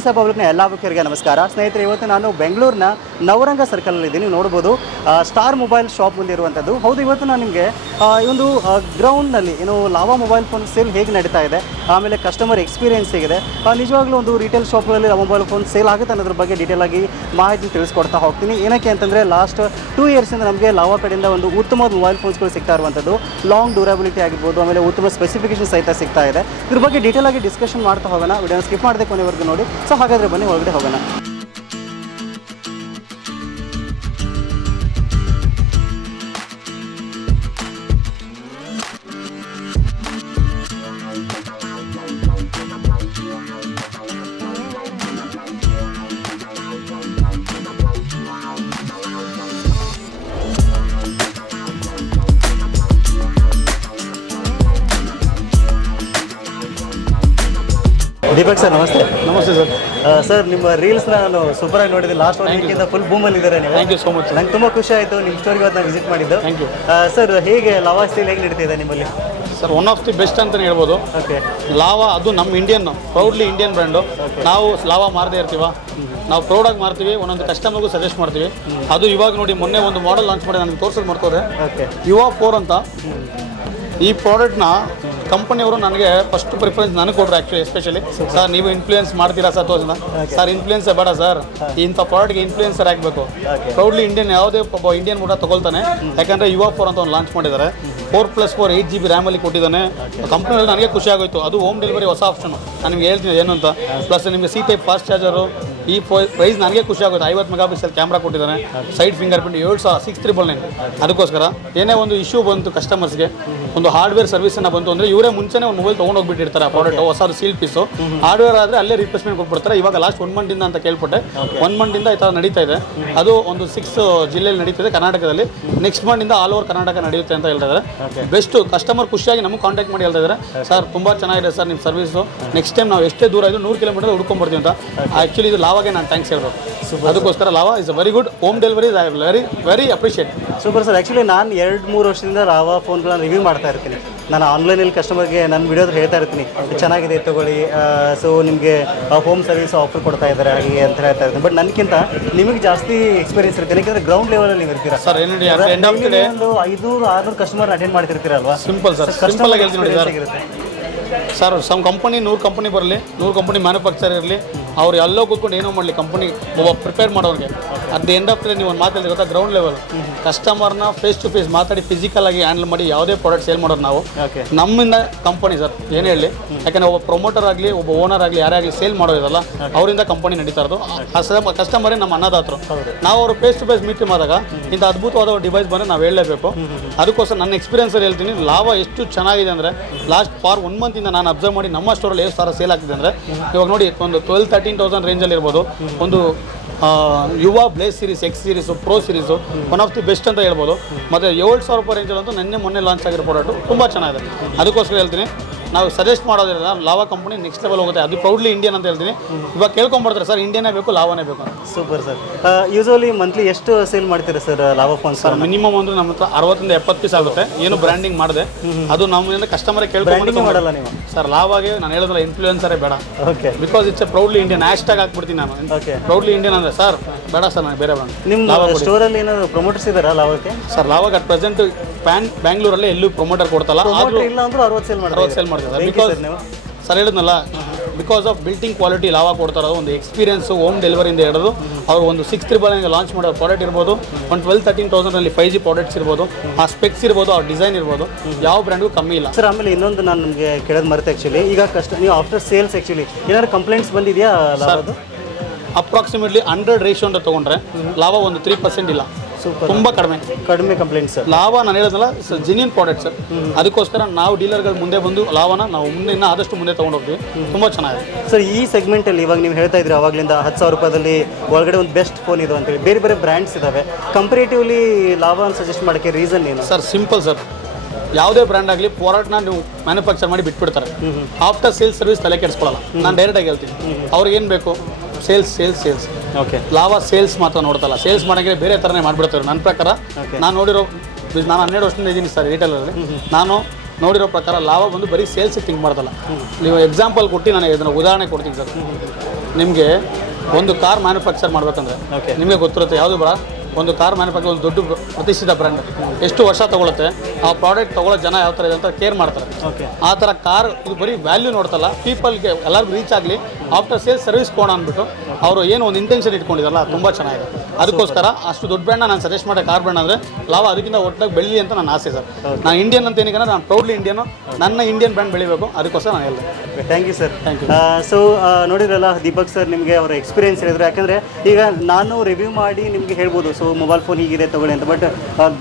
Of ಪಬ್ಲಿಕ್ನ ಎಲ್ಲ ಮುಖ್ಯರಿಗೆ ನಮಸ್ಕಾರ. ಸ್ನೇಹಿತರೆ, ಇವತ್ತು ನಾನು ಬೆಂಗಳೂರಿನ ನವರಂಗ ಸರ್ಕಲಲ್ಲಿ ಇದ್ದೀನಿ. ನೋಡ್ಬೋದು ಸ್ಟಾರ್ ಮೊಬೈಲ್ ಶಾಪ್ ಮುಂದೆ ಇರುವಂಥದ್ದು ಹೌದು, ಇವತ್ತು ನಾನು ನಿಮಗೆ ಈ ಒಂದು ಗ್ರೌಂಡ್ನಲ್ಲಿ ಏನು ಲಾವಾ ಮೊಬೈಲ್ ಫೋನ್ ಸೇಲ್ ಹೇಗೆ ನಡೀತಾ ಇದೆ, ಆಮೇಲೆ ಕಸ್ಟಮರ್ ಎಕ್ಸ್ಪೀರಿಯನ್ಸ್ ಹೇಗಿದೆ ನಿಜವಾಗ್ಲೂ ಒಂದು ರಿಟೇಲ್ ಶಾಪ್ಗಳಲ್ಲಿ ಮೊಬೈಲ್ ಫೋನ್ ಸೇಲ್ ಆಗುತ್ತೆ ಅನ್ನೋದ್ರ ಬಗ್ಗೆ ಡೀಟೇಲ್ ಆಗಿ ಮಾಹಿತಿ ತಿಳಿಸ್ಕೊಡ್ತಾ ಹೋಗ್ತೀನಿ. ಏನಕ್ಕೆ ಅಂತಂದರೆ ಲಾಸ್ಟ್ ಟೂ ಇಯರ್ಸಿಂದ ನಮಗೆ ಲಾವಾ ಕಡೆಯಿಂದ ಒಂದು ಉತ್ತಮವಾದ ಮೊಬೈಲ್ ಫೋನ್ಸ್ಗಳು ಸಿಗ್ತಾ ಇರುವಂಥದ್ದು ಲಾಂಗ್ ಡ್ಯೂರಬಿಲಿಟಿ ಆಗಿರ್ಬೋದು, ಆಮೇಲೆ ಉತ್ತಮ ಸ್ಪೆಸಿಫಿಕೇಶನ್ ಸಹಿತ ಸಿಗ್ತಾ ಇದೆ. ಇದ್ರ ಬಗ್ಗೆ ಡೀಟೇಲ್ ಆಗಿ ಡಿಸ್ಕಷನ್ ಮಾಡ್ತಾ ಹೋಗೋಣ. ವಿಡಿಯೋ ಸ್ಕಿಪ್ ಮಾಡದೆ ಕೊನೆವರೆಗೂ ನೋಡಿ. ಸೊ ಹಾಗಾದರೆ ಬನ್ನಿ ಒಳಗಡೆ ಹೋಗೋಣ. ದೀಪಕ್ ಸರ್ ನಮಸ್ತೆ. ನಮಸ್ತೆ ಸರ್. ಸರ್ ನಿಮ್ಮ ರೀಲ್ಸ್ನ ನಾನು ಸೂಪರ್ ಆಗಿ ನೋಡಿದೆ. ಲಾಸ್ಟ್ ಒನ್ ವೀಕಿಂದ ಫುಲ್ ಬೂಮಲ್ಲಿ ಇದ್ದಾರೆ ನೀವು. ಥ್ಯಾಂಕ್ ಯು ಸೋ ಮಚ್ ನಂಗೆ ತುಂಬ ಖುಷಿ ಆಯಿತು. ನಿಮ್ಮ ಸ್ಟೋರಿಗೆ ಇವತ್ತು ನಾನು ವಿಸಿಟ್ ಮಾಡಿದ್ದು. ಥ್ಯಾಂಕ್ ಯು ಸರ್ ಹೇಗೆ ಲಾವಾ ಸ್ಟೀಲ್ ಹೇಗೆ ನಡೀತಿದೆ ನಿಮ್ಮಲ್ಲಿ? Sir one of the best ಅಂತಲೇ ಹೇಳ್ಬೋದು. ಓಕೆ ಲಾವಾ ಅದು ನಮ್ಮ ಇಂಡಿಯನ್ ಪ್ರೌಡ್ಲಿ ಇಂಡಿಯನ್ ಬ್ರ್ಯಾಂಡು ನಾವು ಲಾವಾ ಮಾರದೇ ಇರ್ತೀವ. ನಾವು ಪ್ರೌಡಾಗಿ ಮಾರ್ತೀವಿ ಒಂದೊಂದು ಕಸ್ಟಮರ್ಗೂ ಸಜೆಸ್ಟ್ ಮಾಡ್ತೀವಿ. ಅದು ಇವಾಗ ನೋಡಿ ಮೊನ್ನೆ ಒಂದು ಮಾಡೆಲ್ ಲಾಂಚ್ ಮಾಡಿ ನನಗೆ ತೋರ್ಸೋದು ಮಾಡ್ಕೋದೆ ಓಕೆ ಯುವ ಫೋರ್ ಅಂತ. ಈ ಪ್ರಾಡಕ್ಟ್ನ ಕಂಪನಿಯವರು ನನಗೆ ಫಸ್ಟ್ ಪ್ರಿಫರೆನ್ಸ್ ನನಗೆ ಕೊಡ್ರಿ ಆ್ಯಕ್ಚುಲಿ ಎಸ್ಪೆಷಲಿ ಸರ್ ನೀವು ಇನ್ಫ್ಲೂಯೆನ್ಸ್ ಮಾಡ್ತೀರಾ ಸರ್ ತೋರ್ಸನ? ಸರ್ ಇನ್ಫ್ಲೂಯೆನ್ಸ್ ಬೇಡ ಸರ್. ಇಂಥ ಪ್ರಾಡಕ್ಟ್ಗೆ ಇನ್ಫ್ಲೂಯೆನ್ಸರ್ ಆಗಬೇಕು. ಪ್ರೌಡ್ಲಿ ಇಂಡಿಯನ್ ಯಾವುದೇ ಇಂಡಿಯನ್ ಕೂಡ ತಗೊಳ್ತಾನೆ. ಯಾಕಂದರೆ ಯುವ ಫೋರ್ ಅಂತ ಒಂದು ಲಾಂಚ್ ಮಾಡಿದ್ದಾರೆ four plus four eight G B ರ್ಯಾಮಲ್ಲಿ ಕೊಟ್ಟಿದ್ದಾನೆ. ಕಂಪ್ನಿಯಲ್ಲಿ ನನಗೆ ಖುಷಿ ಆಗೋಯ್ತು. ಅದು ಹೋಮ್ ಡೆಲಿವರಿ ಹೊಸ ಆಪ್ಷನ್ ನಾನು ನಿಮ್ಗೆ ಹೇಳ್ತೀನಿ ಏನು ಅಂತ? ಪ್ಲಸ್ ನಿಮಗೆ ಸಿ ಟೈಪ್ ಫಾಸ್ಟ್ ಚಾರ್ಜರು ಈ ಪ್ರೈಸ್ ನನಗೆ ಖುಷಿ ಆಗುತ್ತೆ. ಐವತ್ತು ಮೆಗಾ ಪಿಕ್ಸೆಲ್ ಕ್ಯಾಮ್ರಾ ಕೊಟ್ಟಿದ್ದಾನೆ ಸೈಡ್ ಫಿಂಗರ್ ಪ್ರಿಂಟ್ ಏಳು ಸಾವಿರ ಸಿಕ್ಸ್ ತ್ರಿಬಲ್ ನೈನ್ ಅದಕ್ಕೋಸ್ಕರ ಏನೇ ಒಂದು ಇಶ್ಯೂ ಬಂತು ಕಸ್ಟಮರ್ಸ್ಗೆ ಒಂದು ಹಾರ್ಡ್ವೇರ್ ಸರ್ವಿಸನ್ನು ಬಂತು ಅಂದರೆ ಇವರೇ ಮುಂಚೆನೇ ಒಂದು ಮೊಬೈಲ್ ತೊಗೊಂಡು ಹೋಗ್ಬಿಟ್ಟಿರ್ತಾರೆ ಆ ಪ್ರಾಡಕ್ಟ್ ಹೊಸ ಸೀಲ್ ಪೀಸು ಹಾರ್ಡ್ವೇರ್ ಆದರೆ ಅಲ್ಲೇ ರಿಪ್ಲೇಸ್ಮೆಂಟ್ ಕೊಟ್ಬಿಡ್ತಾರೆ. ಇವಾಗ ಲಾಸ್ಟ್ ಒನ್ ಇಂದ ಅಂತ ಕೇಳ್ಪಟ್ಟೆ. ಒನ್ ಇಂದ ಈ ಥರ ನಡೀತಾ ಇದೆ. ಅದು ಒಂದು ಸಿಕ್ಸ್ ಜಿಲ್ಲೆಯಲ್ಲಿ ನಡೀತಿದೆ ಕರ್ನಾಟಕದಲ್ಲಿ. ನೆಕ್ಸ್ಟ್ ಮಂತಿಂದ ಆಲ್ ಓವರ್ ಕರ್ನಾಟಕ ನಡೆಯುತ್ತೆ ಅಂತ ಹೇಳ್ತಾ ಇದ್ದಾರೆ. ಬೆಸ್ಟ್ ಕಸ್ಟಮರ್ ಖುಷಿಯಾಗಿ ನಮಗೆ ಕಾಂಟ್ಯಾಕ್ಟ್ ಮಾಡಿ ಹೇಳ್ತಾ ಇದ್ದಾರೆ. ಸರ್ ತುಂಬ ಚೆನ್ನಾಗಿದೆ ಸರ್ ನಿಮ್ಮ ಸರ್ವಿಸು ನೆಕ್ಸ್ಟ್ ಟೈಮ್ ನಾವು ಎಷ್ಟೇ ದೂರ ಇದ್ದು ನೂರು ಕಿಲೋಮೀಟರ್ ಹುಡ್ಕೊಂಡ್ಬರ್ತೀವಿ ಅಂತ. ಆ್ಯಕ್ಚುಲಿ ಇದು ಲಾವಾಗೆ ನಾನು ಥ್ಯಾಂಕ್ಸ್ ಹೇಳ್ಬೇಕು. ಅದಕ್ಕೋಸ್ಕರ Lava is very good home delivery I very very appreciate super sir actually ನಾನು ಎರಡು ಮೂರು ವರ್ಷದಿಂದ ಲಾವಾ ಫೋನ್ಗಳನ್ನ ರಿವ್ಯೂ ಮಾಡ್ತಾ ಇರ್ತೀನಿ. ನಾನು ಆನ್ಲೈನಲ್ಲಿ ಕಸ್ಟಮರ್ಗೆ ನನ್ನ ವಿಡಿಯೋದಲ್ಲಿ ಹೇಳ್ತಾ ಇರ್ತೀನಿ. ಚೆನ್ನಾಗಿದೆ ತಗೊಳ್ಳಿ. ಸೊ ನಿಮಗೆ ಹೋಮ್ ಸರ್ವಿಸ್ ಆಫರ್ ಕೊಡ್ತಾ ಇದ್ದಾರೆ ಹಾಗೆ ಅಂತ ಹೇಳ್ತಾ ಇರ್ತೀನಿ. ಬಟ್ ನನಗಿಂತ ನಿಮಗೆ ಜಾಸ್ತಿ ಎಕ್ಸ್ಪೀರಿಯನ್ಸ್ ಇರುತ್ತೆ. ಯಾಕಂದರೆ ಗ್ರೌಂಡ್ ಲೆವೆಲಲ್ಲಿ ನೀವು ಇರ್ತೀರಾ? ಸರ್ ಒಂದು ಐನೂರು ಆರುನೂರು ಕಸ್ಟಮರ್ ಅಟೆಂಡ್ ಮಾಡ್ತಿರ್ತೀರಲ್ವಾ? ಸಿಂಪಲ್ ಸರ್ ಸಿಂಪಲ್ ಆಗಿ ಸರ್ ಸಮ್ ಕಂಪನಿ ನೂರು ಕಂಪನಿ ಬರಲಿ. ನೂರು ಕಂಪನಿ ಮ್ಯಾನುಫ್ಯಾಕ್ಚರ್ ಇರಲಿ. ಅವ್ರು ಎಲ್ಲೋ ಕೂತ್ಕೊಂಡು ಏನೋ ಮಾಡಲಿ ಕಂಪನಿ ಒಬ್ಬ ಪ್ರಿಪೇರ್ ಮಾಡೋರಿಗೆ. At the end of the ನೀವು ಒಂದು ಮಾತಾಡಿದ್ರೆ ಗೊತ್ತಾ? ಗ್ರೌಂಡ್ ಲೆವೆಲ್ ಕಸ್ಟಮರ್ನ ಫೇಸ್ ಟು ಫೇಸ್ ಮಾತಾಡಿ ಫಿಸಿಕಲ್ ಆಗಿ ಹ್ಯಾಂಡಲ್ ಮಾಡಿ ಯಾವುದೇ ಪ್ರಾಡಕ್ಟ್ ಸೇಲ್ ಮಾಡೋದು ನಾವು. ನಮ್ಮಿಂದ ಕಂಪನಿ ಸರ್ ಏನು ಹೇಳಿ? ಯಾಕಂದ್ರೆ ಒಬ್ಬ ಪ್ರೊಮೋಟರ್ ಆಗಲಿ ಒಬ್ಬ ಓನರ್ ಆಗಲಿ ಯಾರೇ ಆಗಲಿ ಸೇಲ್ ಮಾಡೋದಿರಲ್ಲ ಅವರಿಂದ ಕಂಪನಿ ನಡೀತಾ ಇರೋದು. ಕಸ್ಟಮರೇ ನಮ್ಮ ಅನ್ನದಾತರು. ನಾವು ಅವರು ಫೇಸ್ ಟು ಫೇಸ್ ಮೀಟ್ ಮಾಡಿದಾಗ ಇಂಥ ಅದ್ಭುತವಾದ ಡಿವೈಸ್ ಬಂದರೆ ನಾವು ಹೇಳಲೇಬೇಕು. ಅದಕ್ಕೋಸ್ಕರ ನನ್ನ ಎಕ್ಸ್ಪೀರಿಯನ್ಸ್ ಹೇಳ್ತೀನಿ ಲಾಭ ಎಷ್ಟು ಚೆನ್ನಾಗಿದೆ ಅಂದರೆ ಲಾಸ್ಟ್ ಫಾರ್ ಒನ್ ಮಂತಿಂದ ನಾನು ಅಬ್ಸರ್ವ್ ಮಾಡಿ ನಮ್ಮ ಸ್ಟೋರಲ್ಲಿ ಎಷ್ಟು ಸಾವಿರ ಸೇಲ್ ಆಗ್ತಿದೆ ಅಂದರೆ ಇವಾಗ ನೋಡಿ ಒಂದು ಟ್ವೆಲ್ ತರ್ಟೀನ್ ತೌಸಂಡ್ ರೇಂಜಲ್ಲಿ ಇರ್ಬೋದು. ಒಂದು Yuva Blaze series X series pro series one of the best ಅಂತ ಹೇಳ್ಬೋದು. ಮತ್ತು ಏಳು ಸಾವಿರ ರೂಪಾಯಿ ರೇಂಜಲ್ಲಿ ಅಂತೂ ನಿನ್ನೆ ಮೊನ್ನೆ ಲಾಂಚ್ ಆಗಿರೋ ಪ್ರಾಡಕ್ಟು ತುಂಬ ಚೆನ್ನಾಗಿದೆ. ಅದಕ್ಕೋಸ್ಕರ ಹೇಳ್ತೀನಿ ನಾವು ಸಜೆಸ್ಟ್ ಮಾಡೋದಿಲ್ಲ ಲಾವಾ ಕಂಪನಿ ನೆಕ್ಸ್ಟ್ ಲೆವೆಲ್ ಹೋಗುತ್ತೆ. ಅದು ಪ್ರೌಡ್ಲಿ ಇಂಡಿಯನ್ ಅಂತ ಹೇಳ್ತೀನಿ. ಇವಾಗ ಕೇಳ್ಕೊಂಬರ್ತಾರೆ ಸರ್ ಇಂಡಿಯನೇ ಬೇಕು ಲಾವಾನೇ ಬೇಕು ಅಂತ. ಸೂಪರ್ ಸರ್ ಯೂಶುವಲಿ ಮಂತ್ಲಿ ಎಷ್ಟು ಸೇಲ್ ಮಾಡ್ತೀರಾ sir Lava phone sir minimum ಅಂದ್ರೆ ನಮ್ಮ ಹತ್ರ ಅರವತ್ತರಿಂದ ಎಪ್ಪತ್ತು ಪೀಸ್ ಆಗುತ್ತೆ. ಏನು ಬ್ರ್ಯಾಂಡಿಂಗ್ ಮಾಡಿದೆ. ಅದು ನಮ್ಮಿಂದ ಕಸ್ಟಮರ್ ಕೇಳ್ಕೊಂಡು ಮಾಡಲ್ಲ ನೀವು? ಸರ್ ಲಾವಾಗೆ ನಾನು ಹೇಳಿದ್ರೆ ಇನ್ಫ್ಲೂಯೆನ್ಸರೇ ಬೇಡ. Okay because it's a proudly Indian hashtag ಹಾಕ್ಬಿಡ್ತೀನಿ ನಾನು. ಓಕೆ ಪ್ರೌಡ್ಲಿ ಇಂಡಿಯನ್ ಅಂದ್ರೆ ಸರ್ ಬೇಡ ಸರ್ ನಾನು ಬೇರೆ ಬ್ರ್ಯಾಂಡ್ ನಿಮ್ಮ ಸ್ಟೋರಲ್ಲಿ ಏನಾದ್ರು ಪ್ರಮೋಟರ್ಸ್ ಇದ್ದಾರಾ ಲಾವಕ್ಕೆ? ಸರ್ ಲಾವಾಗ ಅಟ್ ಪ್ರೆಸೆಂಟ್ ಪ್ಯಾನ್ ಬ್ಯಾಂಗ್ಳೂರಲ್ಲಿ ಎಲ್ಲೂ ಪ್ರೊಮೋಟರ್ ಕೊಡ್ತಲ್ಲ. ಇಲ್ಲ ಅಂದ್ರೆ ಅರವತ್ತು ಸೇಲ್ ಮಾಡಿ ಅರವತ್ತು ಸೇಲ್ ಮಾಡ್ತಾರೆ ಬಿಕಾಸ್ ಸರ್ ಹೇಳಿದ್ನಲ್ಲ because of building quality Lava ಕೊಡ್ತಾರೋ ಒಂದು ಎಕ್ಸ್ಪೀರಿಯನ್ಸು ಹೋಮ್ ಡೆಲಿವರಿಯಿಂದ ಹಿಡಿದು ಅವರು ಒಂದು ಸಿಕ್ಸ್ ತ್ರಿಬಲ್ ಲಾಂಚ್ ಮಾಡೋ ಪ್ರಾಡಕ್ಟ್ ಇರ್ಬೋದು ಒಂದು ಟ್ವೆಲ್ ತರ್ಟೀನ್ ತೌಸಂಡಲ್ಲಿ ಫೈವ್ ಜಿ ಪ್ರಾಡಕ್ಟ್ಸ್ ಇರ್ಬೋದು ಆ ಸ್ಪೆಕ್ಸ್ ಇರ್ಬೋದು ಆ ಡಿಸೈನ್ ಇರ್ಬೋದು ಯಾವ ಬ್ರ್ಯಾಂಡ್ಗೂ ಕಮ್ಮಿ ಇಲ್ಲ. ಸರ್ ಆಮೇಲೆ ಇನ್ನೊಂದು ನಾನು ನಿಮಗೆ ಕೇಳೋದು ಮರೆತೆ ಆ್ಯಕ್ಚುಲಿ ಈಗ ಕಷ್ಟ ನೀವು ಆಫ್ಟರ್ ಸೇಲ್ಸ್ ಆ್ಯಕ್ಚುಲಿ ಏನಾದ್ರು ಕಂಪ್ಲೇಂಟ್ಸ್ ಬಂದಿದೆಯಾ ಅಪ್ರಾಕ್ಸಿಮೇಟ್ಲಿ ಹಂಡ್ರೆಡ್ ರೇಷಿಯೋ ಅಂತ ತೊಗೊಂಡ್ರೆ ಲಾಭ ಒಂದು ತ್ರೀ ಪರ್ಸೆಂಟ್ ಇಲ್ಲ. ಸೂಪರ್. ತುಂಬ ಕಡಿಮೆ. ಕಡಿಮೆ ಕಂಪ್ಲೇಂಟ್ ಸರ್. ಲಾಭ ನಾನು ಹೇಳೋದಲ್ಲ ಜಿನಿಯನ್ ಪ್ರಾಡಕ್ಟ್ ಸರ್. ಅದಕ್ಕೋಸ್ಕರ ನಾವು ಡೀಲರ್ಗಳು ಮುಂದೆ ಬಂದು ಲಾಭನ ನಾವು ಮುಂದೆ ಇನ್ನೂ ಆದಷ್ಟು ಮುಂದೆ ತೊಗೊಂಡು ಹೋಗ್ತೀವಿ ತುಂಬ ಚೆನ್ನಾಗಿದೆ. ಸರ್ ಈ ಸೆಗ್ಮೆಂಟಲ್ಲಿ ಇವಾಗ ನೀವು ಹೇಳ್ತಾ ಇದ್ರಿ ಅವಾಗಲಿಂದ ಹತ್ತು ಸಾವಿರ ರೂಪಾಯಿದಲ್ಲಿ ಒಳಗಡೆ ಒಂದು ಬೆಸ್ಟ್ ಫೋನ್ ಇದು ಅಂತೇಳಿ. ಬೇರೆ ಬೇರೆ ಬ್ರ್ಯಾಂಡ್ಸ್ ಇದ್ದಾವೆ ಕಂಪರೇಟಿವ್ಲಿ ಲಾಭ ಸಜೆಸ್ಟ್ ಮಾಡೋಕ್ಕೆ ರೀಸನ್ ಏನು? Sir simple sir. ಯಾವುದೇ ಬ್ರ್ಯಾಂಡ್ ಆಗಲಿ ಪ್ರಾಡಕ್ಟ್ನ ನೀವು ಮ್ಯಾನುಫ್ಯಾಕ್ಚರ್ ಮಾಡಿ ಬಿಟ್ಬಿಡ್ತಾರೆ. ಆಫ್ಟರ್ ಸೇಲ್ಸ್ ಸರ್ವಿಸ್ ತಲೆ ಕೆಡಿಸ್ಕೊಳ್ಳಲ್ಲ ನಾನು ಡೈರೆಕ್ಟಾಗಿ ಹೇಳ್ತೀನಿ. ಅವ್ರಿಗೆ ಏನು ಬೇಕು? ಸೇಲ್ಸ್ ಸೇಲ್ಸ್ ಸೇಲ್ಸ್ ಓಕೆ ಲಾಭ ಸೇಲ್ಸ್ ಮಾತ್ರ ನೋಡ್ತಲ್ಲ. ಸೇಲ್ಸ್ ಮಾಡೋಂಗೆ ಬೇರೆ ಥರನೇ ಮಾಡಿಬಿಡ್ತಾರೆ ನನ್ನ ಪ್ರಕಾರ ನಾನು ನೋಡಿರೋ ನಾನು ಹನ್ನೆರಡು ವರ್ಷದಿಂದ ಇದ್ದೀನಿ ಸರ್ ರಿಟೇಲಲ್ಲಿ ನಾನು ನೋಡಿರೋ ಪ್ರಕಾರ ಲಾಭ ಬಂದು ಬರೀ ಸೇಲ್ಸ್ ಥಿಂಕ್ ಮಾಡ್ತಲ್ಲ ನೀವು ಎಕ್ಸಾಂಪಲ್ ಕೊಟ್ಟು ನಾನು ಇದನ್ನು ಉದಾಹರಣೆ ಕೊಡ್ತೀನಿ ಸರ್. ನಿಮಗೆ ಒಂದು ಕಾರ್ ಮ್ಯಾನುಫ್ಯಾಕ್ಚರ್ ಮಾಡಬೇಕಂದ್ರೆ. ನಿಮಗೆ ಗೊತ್ತಿರುತ್ತೆ ಯಾವುದು ಬರ ಒಂದು ಕಾರ್ ಮ್ಯಾನುಫ್ಯಾಕ್ಚರ್ ಒಂದು ದೊಡ್ಡ ಪ್ರತಿಷ್ಠಿತ ಬ್ರ್ಯಾಂಡ್ ಎಷ್ಟು ವರ್ಷ ತಗೊಳುತ್ತೆ ಆ ಪ್ರಾಡಕ್ಟ್ ತಗೊಳ್ಳೋ ಜನ ಯಾವ ಥರ ಇದೆ ಅಂತ ಕೇರ್ ಮಾಡ್ತಾರೆ. ಓಕೆ ಆ ಥರ ಕಾರ್ ಇದು ಬರೀ ವ್ಯಾಲ್ಯೂ ನೋಡ್ತಲ್ಲ ಪೀಪಲ್ಗೆ ಎಲ್ಲರಿಗೂ ರೀಚ್ ಆಗಲಿ ಆಫ್ಟರ್ ಸೇಲ್ ಸರ್ವಿಸ್ ಕೊಡೋಣ ಅಂದ್ಬಿಟ್ಟು ಅವರು ಏನು ಒಂದು ಇಂಟೆನ್ಷನ್ ಇಟ್ಕೊಂಡಿದಾರಲ್ಲ ತುಂಬ ಚೆನ್ನಾಗಿದೆ. ಅದಕ್ಕೋಸ್ಕರ ಅಷ್ಟು ದೊಡ್ಡ ಬ್ರ್ಯಾಂಡ್ ನಾನು ಸಜೆಸ್ಟ್ ಮಾಡೋ ಕಾರ್ ಬ್ರ್ಯಾಂಡ್ ಅಂದರೆ ಲಾವ ಅದಕ್ಕಿಂತ ಒಟ್ಟಾಗಿ ಬೆಳ್ಳಿ ಅಂತ ನನ್ನ ಆಸೆ ಸರ್. ನಾನು ಇಂಡಿಯನ್ ಅಂತ ಏನಕ್ಕೆ ನಾನು ಪ್ರೌಡ್ಲಿ ಇಂಡಿಯನು ನನ್ನ ಇಂಡಿಯನ್ ಬ್ರ್ಯಾಂಡ್ ಬೆಳಿಬೇಕು ಅದಕ್ಕೋಸ್ಕರ ನಾನು ಹೇಳಿದೆ. Thank you sir thank you so ನೋಡಿದ್ರಲ್ಲ ದೀಪಕ್ ಸರ್ ನಿಮಗೆ ಅವರ ಎಕ್ಸ್ಪೀರಿಯನ್ಸ್ ಹೇಳಿದ್ರು. ಯಾಕಂದರೆ ಈಗ ನಾನು ರಿವ್ಯೂ ಮಾಡಿ ನಿಮಗೆ ಹೇಳ್ಬೋದು. ಸೊ ಮೊಬೈಲ್ ಫೋನ್ ಹೀಗಿದೆ ತೊಗೊಳ್ಳಿ ಅಂತ. ಬಟ್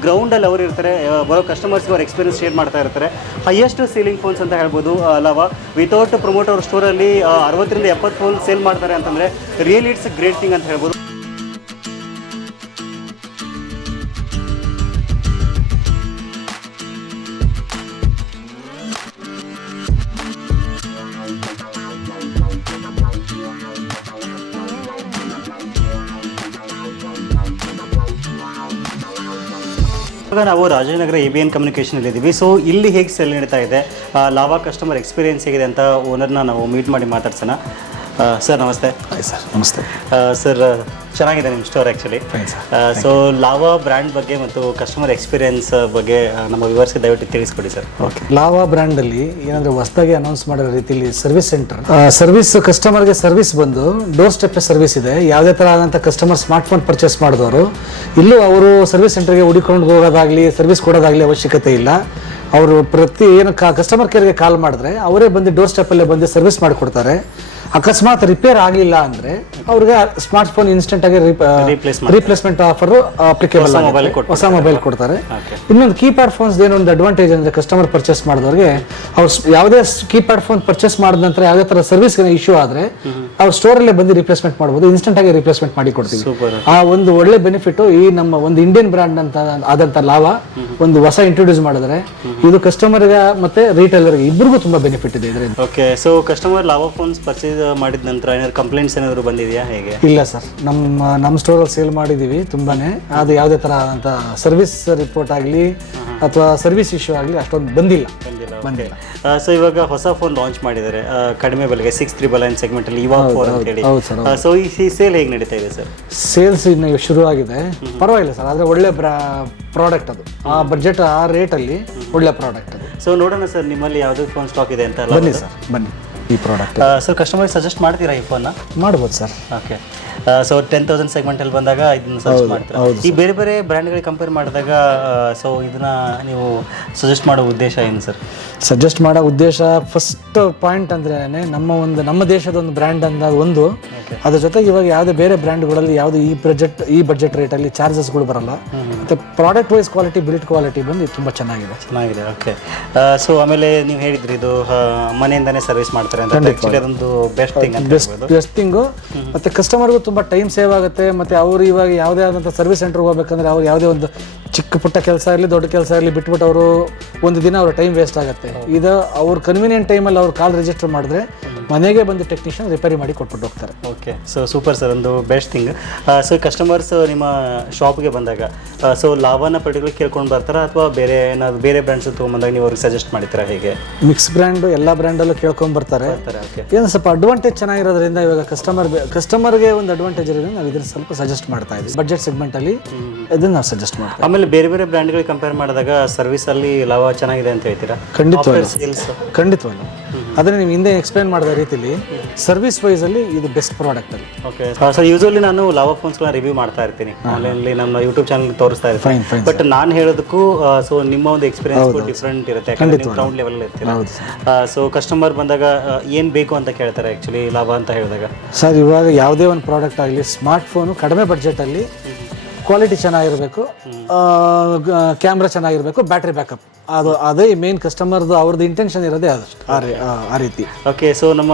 ಗ್ರೌಂಡಲ್ಲಿ ಅವರು ಇರ್ತಾರೆ ಬರೋ ಕಸ್ಟಮರ್ಸ್ಗೆ ಅವ್ರ ಎಕ್ಸ್ಪೀರಿಯನ್ಸ್ ಶೇರ್ ಮಾಡ್ತಾ ಇರ್ತಾರೆ. ಹೈಯೆಸ್ಟ್ ಸೀಲಿಂಗ್ ಫೋನ್ಸ್ ಅಂತ ಹೇಳ್ಬೋದು ಲವ ವಿತೌಟ್ ಪ್ರಮೋಟ್ ಅವ್ರ ಸ್ಟೋರಲ್ಲಿ ಅರವತ್ತರಿಂದ ಎಪ್ಪತ್ತು ಫೋನ್ ಸೇಲ್ ಮಾಡ್ತಾರೆ ಅಂತಂದರೆ ರಿಯಲ್ ಇಟ್ಸ್ ಗ್ರೇಟ್ ಥಿಂಗ್ ಅಂತ ಹೇಳ್ಬೋದು. ಇವಾಗ ನಾವು Rajanagar A B N communication ಇದ್ದೀವಿ ಸೊ ಇಲ್ಲಿ ಹೇಗೆ ಸೆಲ್ ನಡೀತಾ ಇದೆ? ಲಾವಾ ಕಸ್ಟಮರ್ ಎಕ್ಸ್ಪೀರಿಯನ್ಸ್ ಹೇಗಿದೆ ಅಂತ ಓನರ್ನ ನಾವು ಮೀಟ್ ಮಾಡಿ ಮಾತಾಡ್ಸೋಣ. ಸರ್ ನಮಸ್ತೆ. ಹಾಯ್ ಸರ್ ನಮಸ್ತೆ. ಸರ್ ಚೆನ್ನಾಗಿದೆ ನಿಮ್ಮ store actually so Lava brand ಬಗ್ಗೆ ಮತ್ತು ಕಸ್ಟಮರ್ ಎಕ್ಸ್ಪೀರಿಯೆನ್ಸ್ ಬಗ್ಗೆ ನಮ್ಮ ವಿವರಿಸಿ ದಯವಿಟ್ಟು ತಿಳಿಸ್ಕೊಡಿ ಸರ್ ಓಕೆ ಲಾವಾ ಬ್ರ್ಯಾಂಡಲ್ಲಿ ಏನಂದರೆ ಹೊಸದಾಗಿ ಅನೌನ್ಸ್ ಮಾಡಿರೋ ರೀತಿಯಲ್ಲಿ ಸರ್ವಿಸ್ ಸೆಂಟರ್ ಸರ್ವಿಸ್ ಕಸ್ಟಮರ್ಗೆ ಸರ್ವಿಸ್ ಬಂದು ಡೋರ್ ಸ್ಟೆಪ್ ಸರ್ವಿಸ್ ಇದೆ. ಯಾವುದೇ ಥರ ಆದಂಥ ಕಸ್ಟಮರ್ ಸ್ಮಾರ್ಟ್ಫೋನ್ ಪರ್ಚೇಸ್ ಮಾಡಿದವರು ಇಲ್ಲೂ ಅವರು ಸರ್ವಿಸ್ ಸೆಂಟರ್ಗೆ ಹುಡುಕೊಂಡು ಹೋಗೋದಾಗಲಿ ಸರ್ವಿಸ್ ಕೊಡೋದಾಗಲಿ ಅವಶ್ಯಕತೆ ಇಲ್ಲ. ಅವರು ಪ್ರತಿ ಏನು ಕಸ್ಟಮರ್ ಕೇರ್ಗೆ ಕಾಲ್ ಮಾಡಿದ್ರೆ ಅವರೇ ಬಂದು ಡೋರ್ ಸ್ಟೆಪ್ಪಲ್ಲೇ ಬಂದು ಸರ್ವಿಸ್ ಮಾಡಿಕೊಡ್ತಾರೆ. ಅಕಸ್ಮಾತ್ ರಿಪೇರ್ ಆಗಿಲ್ಲ ಅಂದ್ರೆ ಅವ್ರಿಗೆ ಸ್ಮಾರ್ಟ್ಫೋನ್ ಇನ್ಸ್ಟೆಂಟ್ ಆಗಿ ರಿಪ್ಲೇಸ್ಮೆಂಟ್ ಆಫರ್ ಅಪ್ಲಿಕೇಬಲ್ ಹೊಸ ಮೊಬೈಲ್ ಕೊಡ್ತಾರೆ. ಇನ್ನೊಂದು ಕೀಪ್ಯಾಡ್ ಫೋನ್ಸ್ ಏನೋ ಒಂದು ಅಡ್ವಾಂಟೇಜ್ ಅಂದ್ರೆ ಕಸ್ಟಮರ್ ಪರ್ಚೇಸ್ ಮಾಡಿದವ್ರಿಗೆ ಅವ್ರು ಯಾವುದೇ ಕೀಪ್ಯಾಡ್ ಫೋನ್ ಪರ್ಚೇಸ್ ಮಾಡಿದ ನಂತರ ಯಾವುದೇ ತರ ಸರ್ವಿಸ್ ಇಶ್ಯೂ ಆದರೆ ಅವ್ರು ಸ್ಟೋರಲ್ಲೇ ಬಂದು ರಿಪ್ಲೇಸ್ಮೆಂಟ್ ಮಾಡ್ಬೋದು. ಇನ್ಸ್ಟೆಂಟ್ ಆಗಿ ರಿಪ್ಲೇಸ್ಮೆಂಟ್ ಮಾಡಿ ಕೊಡ್ತೀವಿ. ಆ ಒಂದು ಒಳ್ಳೆ ಬೆನಿಫಿಟ್ ಈ ನಮ್ಮ ಒಂದು ಇಂಡಿಯನ್ ಬ್ರ್ಯಾಂಡ್ ಅಂತ ಆದಂತ ಲಾಭ ಒಂದು ಹೊಸ ಇಂಟ್ರೊಡ್ಯೂಸ್ ಮಾಡಿದ್ರೆ ಇದು ಕಸ್ಟಮರ್ಗೆ ಮತ್ತೆ ರೀಟೇಲರ್ ಇಬ್ಬರಿಗೂ ತುಂಬಾ ಬೆನಿಫಿಟ್ ಇದೆ ಇದರಿಂದ. Okay so customer Lava phones purchase ಮಾಡಿದ ನಂತರ ಏನಾದ್ರು ಕಂಪ್ಲೇಂಟ್ಸ್ ಏನಾದರೂ ಬಂದಿದೆಯಾ ಹೇಗೆ? ಇಲ್ಲ ಸರ್. ನಮ್ಮ ನಮ್ಮ ಸ್ಟೋರಲ್ಲಿ ಸೇಲ್ ಮಾಡಿದ್ದೀವಿ ತುಂಬಾನೇ. ಅದು ಯಾವುದೇ ಥರ ಆದಂಥ ಸರ್ವಿಸ್ ರಿಪೋರ್ಟ್ ಆಗಲಿ ಅಥವಾ ಸರ್ವಿಸ್ ಇಶ್ಯೂ ಆಗಲಿ ಅಷ್ಟೊಂದು ಬಂದಿಲ್ಲ. ಬಂದಿಲ್ಲ ಸೊ ಇವಾಗ ಹೊಸ ಫೋನ್ ಲಾಂಚ್ ಮಾಡಿದ್ದಾರೆ ಆ, ಕಡಿಮೆ ಬೆಲೆಗೆ ಸಿಕ್ಸ್ ತ್ರಿಬಲ್ ನೈನ್ ಸೆಗ್ಮೆಂಟಲ್ಲಿ ಇವಾಗ ಫೋನ್ ಅಂತ ಹೇಳಿ ಹೌದು ಸರ್ ಸೊ ಈ ಸೇಲ್ ಹೇಗೆ ನಡೀತಾ ಇದೆ ಸರ್? ಸೇಲ್ಸ್ ಇನ್ನು ಶುರು ಆಗಿದೆ. ಪರವಾಗಿಲ್ಲ ಸರ್. ಆದರೆ ಒಳ್ಳೆ ಪ್ರಾಡಕ್ಟ್ ಅದು. ಆ ಬಜೆಟ್ ಆ ರೇಟಲ್ಲಿ ಒಳ್ಳೆ ಪ್ರಾಡಕ್ಟ್ ಅದು. ಸೊ ನೋಡೋಣ ಸರ್ ನಿಮ್ಮಲ್ಲಿ ಯಾವುದೇ ಫೋನ್ ಸ್ಟಾಕ್ ಇದೆ ಅಂತ ಬನ್ನಿ ಸರ್ ಬನ್ನಿ. ಈ ಪ್ರಾಡಕ್ಟ್ ಸರ್ ಕಸ್ಟಮರ್ ಸಜೆಸ್ಟ್ ಮಾಡ್ತೀರಾ ಈ ಫೋನ್ನ ಮಾಡ್ಬೋದು sir okay so ten thousand ಸೆಗ್ಮೆಂಟಲ್ಲಿ ಬಂದಾಗ ಇದನ್ನ ಸಜೆಸ್ಟ್ ಮಾಡ್ತೀರಾ? ಈ ಬೇರೆ ಬೇರೆ ಬ್ರ್ಯಾಂಡ್ಗಳಿಗೆ ಕಂಪೇರ್ ಮಾಡಿದಾಗ ಸೊ ಇದನ್ನ ನೀವು ಸಜೆಸ್ಟ್ ಮಾಡೋ ಉದ್ದೇಶ ಏನು ಸರ್ ಸಜೆಸ್ಟ್ ಮಾಡೋ ಉದ್ದೇಶ ಫಸ್ಟ್ ಪಾಯಿಂಟ್ ಅಂದ್ರೆ ನಮ್ಮ ಒಂದು ನಮ್ಮ ದೇಶದ ಒಂದು ಬ್ರ್ಯಾಂಡ್ ಅಂದಾಗ ಒಂದು. ಅದ್ರ ಜೊತೆಗೆ ಇವಾಗ ಯಾವುದೇ ಬೇರೆ ಬ್ರ್ಯಾಂಡ್ಗಳಲ್ಲಿ ಯಾವುದು ಈ ಬಜೆಟ್ ಈ ಬಜೆಟ್ ರೇಟಲ್ಲಿ ಚಾರ್ಜಸ್ಗಳು ಬರಲ್ಲ. ಮತ್ತೆ product wise quality built quality ಬಂದು ತುಂಬ ಚೆನ್ನಾಗಿದೆ. ಚೆನ್ನಾಗಿದೆ ಓಕೆ ಸೊ ಆಮೇಲೆ ನೀವು ಹೇಳಿದ್ರಿ ಇದು ಮನೆಯಿಂದಾನೇ ಸರ್ವಿಸ್ ಮಾಡ್ತಾರೆ ಅಂತ. ಆ್ಯಕ್ಚುಲಿ ಅದೊಂದು best thing best best thing ಮತ್ತೆ ಕಸ್ಟಮರ್ಗೂ ತುಂಬ ಟೈಮ್ ಸೇವ್ ಆಗುತ್ತೆ. ಮತ್ತೆ ಅವರು ಇವಾಗ ಯಾವುದೇ ಆದಂಥ ಸರ್ವಿಸ್ ಸೆಂಟರ್ಗೆ ಹೋಗ್ಬೇಕಂದ್ರೆ ಅವ್ರು ಯಾವುದೇ ಒಂದು ಚಿಕ್ಕ ಪುಟ್ಟ ಕೆಲಸ ಇರಲಿ ದೊಡ್ಡ ಕೆಲಸ ಇರಲಿ ಬಿಟ್ಬಿಟ್ಟು ಅವರು ಒಂದು ದಿನ ಅವ್ರ ಟೈಮ್ ವೇಸ್ಟ್ ಆಗುತ್ತೆ. ಇದು ಅವ್ರ ಕನ್ವೀನಿಯಂಟ್ ಟೈಮಲ್ಲಿ ಅವ್ರು ಕಾಲ್ ರಿಜಿಸ್ಟರ್ ಮಾಡಿದ್ರೆ ಮನೆಗೆ ಬಂದು ಟೆಕ್ನಿಷಿಯನ್ ರಿಪೇರಿ ಮಾಡಿ ಕೊಟ್ಬಿಟ್ಟು ಹೋಗ್ತಾರೆ. ಓಕೆ ಸೊ ಸೂಪರ್ ಸರ್ ಒಂದು ಬೆಸ್ಟ್ ಥಿಂಗ್ ಸೊ ಕಸ್ಟಮರ್ಸ್ ನಿಮ್ಮ ಶಾಪ್ಗೆ ಬಂದಾಗ ಸೊ ಲಾಭನ ಪರ್ಟಿಕ್ಯುಲರ್ ಕೇಳ್ಕೊಂಡು ಬರ್ತಾರೆ ಅಥವಾ ಬೇರೆ ಏನಾದ್ರು ಬೇರೆ ಬ್ರ್ಯಾಂಡ್ಸ್ ತೊಗೊಂಬಂದಾಗ ನೀವು ಅವ್ರಿಗೆ ಸಜೆಸ್ಟ್ ಮಾಡ್ತೀರಾ ಹೇಗೆ? ಮಿಕ್ಸ್ ಬ್ರ್ಯಾಂಡು ಎಲ್ಲ ಬ್ರ್ಯಾಂಡಲ್ಲೂ ಕೇಳ್ಕೊಂಡು ಬರ್ತಾರೆ. ಏನು ಸ್ವಲ್ಪ ಅಡ್ವಾಂಟೇಜ್ ಚೆನ್ನಾಗಿರೋದ್ರಿಂದ ಇವಾಗ ಕಸ್ಟಮರ್ ಕಸ್ಟಮರ್ಗೆ ಒಂದು ಅಡ್ವಾಂಟೇಜ್ ಇರೋದ್ರಿಂದ ನಾವು ಇದನ್ನು ಸ್ವಲ್ಪ ಸಜೆಸ್ಟ್ ಮಾಡ್ತಾ ಇದ್ದೀವಿ ಬಜೆಟ್ ಸೆಗ್ಮೆಂಟಲ್ಲಿ ಇದನ್ನ ನಾವು ಸಜೆಸ್ಟ್ ಮಾಡ್ತೀವಿ ಆಮೇಲೆ ಬೇರೆ ಬೇರೆ ಬ್ರ್ಯಾಂಡ್ಗಳಿಗೆ ಕಂಪೇರ್ ಮಾಡಿದಾಗ ಸರ್ವಿಸಲ್ಲಿ ಲಾಭ ಚೆನ್ನಾಗಿದೆ ಅಂತ ಹೇಳ್ತೀರಾ? ಖಂಡಿತವಾಗ್ಲೂ. ಸೇಲ್ಸ್ ಖಂಡಿತವಾಗ್ಲೂ. ಅದನ್ನ ನೀವು ಹಿಂದೆ ಎಕ್ಸ್ಪ್ಲೈನ್ ಮಾಡಿದ ರೀತಿಲಿ ಸರ್ವಿಸ್ ವೈಸಲ್ಲಿ ಇದು ಬೆಸ್ಟ್ ಪ್ರಾಡಕ್ಟ್ ಅಲ್ಲಿ. ಓಕೆ ಸರ್ ಯೂಶಲಿ ನಾನು ಲಾವಾ ಫೋನ್ಸ್ಗಳನ್ನ ರಿವ್ಯೂ ಮಾಡ್ತಾ ಇರ್ತೀನಿ. ಆನ್ಲೈನಲ್ಲಿ ನಮ್ಮ ಯೂಟ್ಯೂಬ್ ಚಾನಲ್ ತೋರಿಸ್ತಾ ಇರ್ತೀನಿ. ಬಟ್ ನಾನು ಹೇಳೋದಕ್ಕೂ ಸೊ ನಿಮ್ಮ ಒಂದು ಎಕ್ಸ್ಪೀರಿಯನ್ಸ್ ಡಿಫ್ರೆಂಟ್ ಇರುತ್ತೆ. ಯಾಕಂದ್ರೆ ಗ್ರೌಂಡ್ ಲೆವೆಲ್ ಇರ್ತೀರಾ? ಸೊ ಕಸ್ಟಮರ್ ಬಂದಾಗ ಏನು ಬೇಕು ಅಂತ ಕೇಳ್ತಾರೆ ಆಕ್ಚುಲಿ ಲಾಭ ಅಂತ ಹೇಳಿದಾಗ? ಸರ್ ಇವಾಗ ಯಾವುದೇ ಒಂದು ಪ್ರಾಡಕ್ಟ್ ಆಗಲಿ ಸ್ಮಾರ್ಟ್ ಫೋನು ಕಡಿಮೆ ಬಡ್ಜೆಟಲ್ಲಿ ಕ್ವಾಲಿಟಿ ಚೆನ್ನಾಗಿರಬೇಕು. ಕ್ಯಾಮ್ರಾ ಚೆನ್ನಾಗಿರಬೇಕು ಬ್ಯಾಟ್ರಿ ಬ್ಯಾಕಪ್ ಅದು ಅದೇ ಮೇನ್ ಕಸ್ಟಮರ್ದು ಅವ್ರದ್ದು ಇಂಟೆನ್ಷನ್ ಇರೋದೇ ಅದು ಆ ರೀತಿ. ಓಕೆ ಸೊ ನಮ್ಮ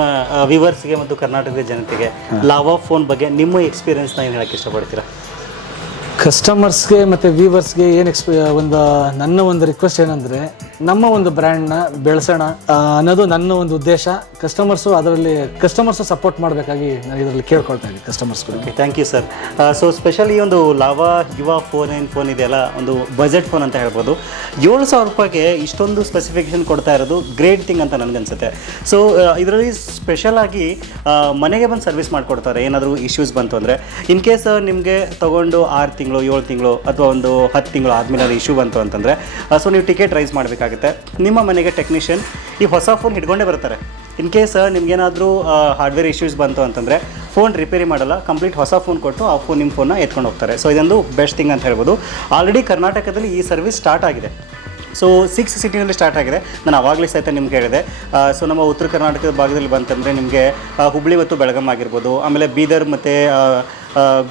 ವಿವರ್ಸ್ಗೆ ಮತ್ತು ಕರ್ನಾಟಕದ ಜನತೆಗೆ ಲಾವಾ ಫೋನ್ ಬಗ್ಗೆ ನಿಮ್ಮ ಎಕ್ಸ್ಪೀರಿಯನ್ಸ್ನ ಏನು ಹೇಳಕ್ಕೆ ಇಷ್ಟಪಡ್ತೀರಾ? ಕಸ್ಟಮರ್ಸ್ಗೆ ಮತ್ತು ವ್ಯೂವರ್ಸ್ಗೆ ಏನು ಎಕ್ಸ್ಪಿ ಒಂದು ನನ್ನ ಒಂದು ರಿಕ್ವೆಸ್ಟ್ ಏನಂದರೆ ನಮ್ಮ ಒಂದು ಬ್ರ್ಯಾಂಡ್ನ ಬೆಳೆಸೋಣ ಅನ್ನೋದು ನನ್ನ ಒಂದು ಉದ್ದೇಶ. ಕಸ್ಟಮರ್ಸು ಅದರಲ್ಲಿ ಕಸ್ಟಮರ್ಸು ಸಪೋರ್ಟ್ ಮಾಡಬೇಕಾಗಿ ನಾನು ಇದರಲ್ಲಿ ಕೇಳ್ಕೊಳ್ತಾ ಇದ್ದೀನಿ ಕಸ್ಟಮರ್ಸ್ಗಳಿಗೆ thank you sir so specially ಒಂದು ಲಾವಾ ಯುವ ಫೋನ್ ಏನು ಫೋನ್ ಇದೆಯಲ್ಲ, ಒಂದು ಬಜೆಟ್ ಫೋನ್ ಅಂತ ಹೇಳ್ಬೋದು. ಏಳು ಸಾವಿರ ರೂಪಾಯಿಗೆ ಇಷ್ಟೊಂದು ಸ್ಪೆಸಿಫಿಕೇಶನ್ ಕೊಡ್ತಾ ಇರೋದು ಗ್ರೇಟ್ ಥಿಂಗ್ ಅಂತ ನನಗನ್ಸುತ್ತೆ. ಸೊ ಇದರಲ್ಲಿ ಸ್ಪೆಷಲ್ ಆಗಿ ಮನೆಗೆ ಬಂದು ಸರ್ವಿಸ್ ಮಾಡಿಕೊಡ್ತಾರೆ. ಏನಾದರೂ ಇಶ್ಯೂಸ್ ಬಂತು ಅಂದರೆ. ಇನ್ ಕೇಸ್ ನಿಮಗೆ ತೊಗೊಂಡು ಆರು ತಿಂಗಳು, ಏಳು ತಿಂಗಳು ಅಥವಾ ಒಂದು ಹತ್ತು ತಿಂಗಳು ಆದಮೇಲೆ ಇಶ್ಯೂ ಬಂತು ಅಂತಂದರೆ ಸೊ ನೀವು ಟಿಕೆಟ್ ರೈಸ್ ಮಾಡಬೇಕಾಗುತ್ತೆ. ನಿಮ್ಮ ಮನೆಗೆ ಟೆಕ್ನಿಷಿಯನ್ ಈ ಹೊಸ ಫೋನ್ ಹಿಡ್ಕೊಂಡೇ ಬರ್ತಾರೆ. ಇನ್ ಕೇಸ್ ನಿಮ್ಗೇನಾದರೂ ಹಾರ್ಡ್ವೇರ್ ಇಶ್ಯೂಸ್ ಬಂತು ಅಂತಂದರೆ ಫೋನ್ ರಿಪೇರಿ ಮಾಡಲ್ಲ ಕಂಪ್ಲೀಟ್ ಹೊಸ ಫೋನ್ ಕೊಟ್ಟು ಆ ಫೋನ್ ನಿಮ್ಮ ಫೋನ್ನ ಎತ್ಕೊಂಡು ಹೋಗ್ತಾರೆ. ಸೊ ಇದೊಂದು ಬೆಸ್ಟ್ ಥಿಂಗ್ ಅಂತ ಹೇಳ್ಬೋದು. ಆಲ್ರೆಡಿ ಕರ್ನಾಟಕದಲ್ಲಿ ಈ ಸರ್ವಿಸ್ ಸ್ಟಾರ್ಟ್ ಆಗಿದೆ. ಸೊ ಸಿಕ್ಸ್ ಸಿಟಿನಲ್ಲಿ ಸ್ಟಾರ್ಟ್ ಆಗಿದೆ. ನಾನು ಆವಾಗಲೇ ಸಹಿತ ನಿಮ್ಗೆ ಹೇಳಿದೆ. ಸೊ ನಮ್ಮ ಉತ್ತರ ಕರ್ನಾಟಕದ ಭಾಗದಲ್ಲಿ ಬಂತಂದರೆ ನಿಮಗೆ ಹುಬ್ಳಿ ಮತ್ತು ಬೆಳಗಾಂ ಆಗಿರ್ಬೋದು, ಆಮೇಲೆ ಬೀದರ್ ಮತ್ತು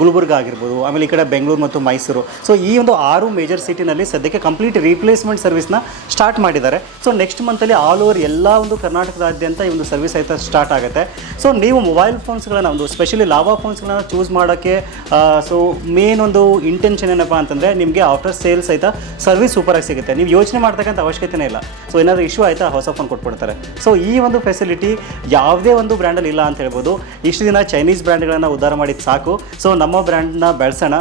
ಗುಲ್ಬರ್ಗ ಆಗಿರ್ಬೋದು, ಆಮೇಲೆ ಈ ಕಡೆ ಬೆಂಗಳೂರು ಮತ್ತು ಮೈಸೂರು. ಸೊ ಈ ಒಂದು ಆರು ಮೇಜರ್ ಸಿಟಿನಲ್ಲಿ ಸದ್ಯಕ್ಕೆ ಕಂಪ್ಲೀಟ್ ರೀಪ್ಲೇಸ್ಮೆಂಟ್ ಸರ್ವಿಸ್ನ ಸ್ಟಾರ್ಟ್ ಮಾಡಿದ್ದಾರೆ. ಸೊ ನೆಕ್ಸ್ಟ್ ಮಂತಲ್ಲಿ ಆಲ್ ಓವರ್ ಎಲ್ಲ ಒಂದು ಕರ್ನಾಟಕದಾದ್ಯಂತ ಈ ಒಂದು ಸರ್ವಿಸ್ ಆಯಿತಾ ಸ್ಟಾರ್ಟ್ ಆಗುತ್ತೆ. ಸೊ ನೀವು ಮೊಬೈಲ್ ಫೋನ್ಸ್ಗಳನ್ನು ಒಂದು ಸ್ಪೆಷಲಿ ಲಾವಾ ಫೋನ್ಸ್ಗಳನ್ನು ಚೂಸ್ ಮಾಡೋಕ್ಕೆ ಸೊ ಮೇನ್ ಒಂದು ಇಂಟೆನ್ಷನ್ ಏನಪ್ಪ ಅಂತಂದರೆ ನಿಮಗೆ ಆಫ್ಟರ್ ಸೇಲ್ಸ್ ಆಯಿತಾ ಸರ್ವಿಸ್ ಸೂಪರಾಗಿ ಸಿಗುತ್ತೆ. ನೀವು ಯೋಚನೆ ಮಾಡ್ತಕ್ಕಂಥ ಅವಶ್ಯಕತೆನೇ ಇಲ್ಲ. ಸೊ ಏನಾದರೂ ಇಶ್ಯೂ ಆಯಿತಾ? ಹೊಸ ಫೋನ್ ಕೊಟ್ಬಿಡ್ತಾರೆ. ಸೊ ಈ ಒಂದು ಫೆಸಿಲಿಟಿ ಯಾವುದೇ ಒಂದು ಬ್ರ್ಯಾಂಡಲ್ಲಿ ಇಲ್ಲ ಅಂತ ಹೇಳ್ಬೋದು. ಇಷ್ಟು ದಿನ ಚೈನೀಸ್ ಬ್ರ್ಯಾಂಡ್ಗಳನ್ನು ಉದ್ಧಾರ ಮಾಡಿದ್ದು ಸಾಕು. ಸೊ ನಮ್ಮ ಬ್ರ್ಯಾಂಡ್ನ ಬೆಳೆಸೋಣ.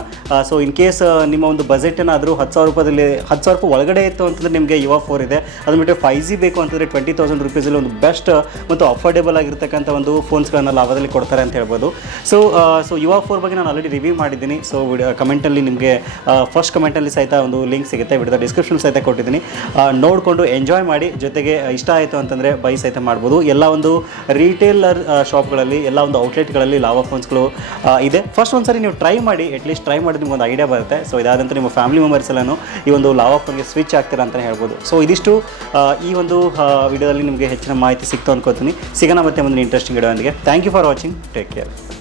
ಸೊ ಇನ್ ಕೇಸ್ ನಿಮ್ಮ ಒಂದು ಬಜೆಟ್ ಏನಾದರೂ ಹತ್ತು ಸಾವಿರ ರೂಪಾಯಲ್ಲಿ ಹತ್ತು ಸಾವಿರ ರೂಪಾಯಿ ಒಳಗಡೆ ಇತ್ತು ಅಂತಂದರೆ ನಿಮಗೆ ಯುವ ಫೋರ್ ಇದೆ. ಅದು ಬಿಟ್ಟು ಫೈವ್ ಜಿ ಬೇಕು ಅಂತಂದರೆ ಟ್ವೆಂಟಿ ತೌಸಂಡ್ ರುಪೀಸಲ್ಲಿ ಒಂದು ಬೆಸ್ಟ್ ಮತ್ತು ಅಫೋರ್ಡೆಬಲ್ ಆಗಿರ್ತಕ್ಕಂಥ ಒಂದು ಫೋನ್ಸ್ಗಳನ್ನು ಲಾಭದಲ್ಲಿ ಕೊಡ್ತಾರೆ ಅಂತ ಹೇಳ್ಬೋದು. ಸೊ ಸೊ ಯುವ ಫೋರ್ ಬಗ್ಗೆ ನಾನು ಆಲ್ರೆಡಿ ರಿವ್ಯೂ ಮಾಡಿದ್ದೀನಿ. ಸೊ ವಿಡಿಯೋ ಕಮೆಂಟಲ್ಲಿ ನಿಮಗೆ ಫಸ್ಟ್ ಕಮೆಂಟಲ್ಲಿ ಸಹಿತ ಒಂದು ಲಿಂಕ್ ಸಿಗುತ್ತೆ. ವಿಡಿಯೋದ ಡಿಸ್ಕ್ರಿಪ್ಷನ್ ಸಹಿತ ಕೊಟ್ಟಿದ್ದೀನಿ. ನೋಡಿಕೊಂಡು ಎಂಜಾಯ್ ಮಾಡಿ. ಜೊತೆಗೆ ಇಷ್ಟ ಆಯಿತು ಅಂತಂದರೆ ಬೈ ಸಹಿತ ಮಾಡ್ಬೋದು. ಎಲ್ಲ ಒಂದು ರೀಟೇಲರ್ ಶಾಪ್ಗಳಲ್ಲಿ ಎಲ್ಲ ಒಂದು ಔಟ್ಲೆಟ್ಗಳಲ್ಲಿ ಲಾವಾ ಫೋನ್ಸ್ಗಳು ಇದೆ. ಫಸ್ಟ್ ಒಂದ್ಸರಿ ನೀವು ಟ್ರೈ ಮಾಡಿ ಅಟ್ಲೀಸ್ಟ್ ಟ್ರೈ ಮಾಡಿ ನಿಮ್ಗೆ ಒಂದು ಐಡಿಯಾ ಬರುತ್ತೆ. ಸೊ ಇದಾದ ನಿಮ್ಮ ಫ್ಯಾಮಿಲಿ ಮೆಂಬರ್ಸ್ ಎಲ್ಲನೂ ಈ ಒಂದು ಲಾವಾ ಫೋನ್ಗೆ ಸ್ವಿಚ್ ಆಗ್ತೀರಾ ಅಂತ ಹೇಳ್ಬೋದು. ಸೊ ಇದಿಷ್ಟು ಈ ಒಂದು ವಿಡಿಯೋದಲ್ಲಿ ನಿಮಗೆ ಹೆಚ್ಚಿನ ಮಾಹಿತಿ ಸಿಕ್ತು ಅನ್ಕೋತೀನಿ. ಸಿಗೋಣ ಮತ್ತೆ ಮುಂದಿನ interesting video thank you for watching take care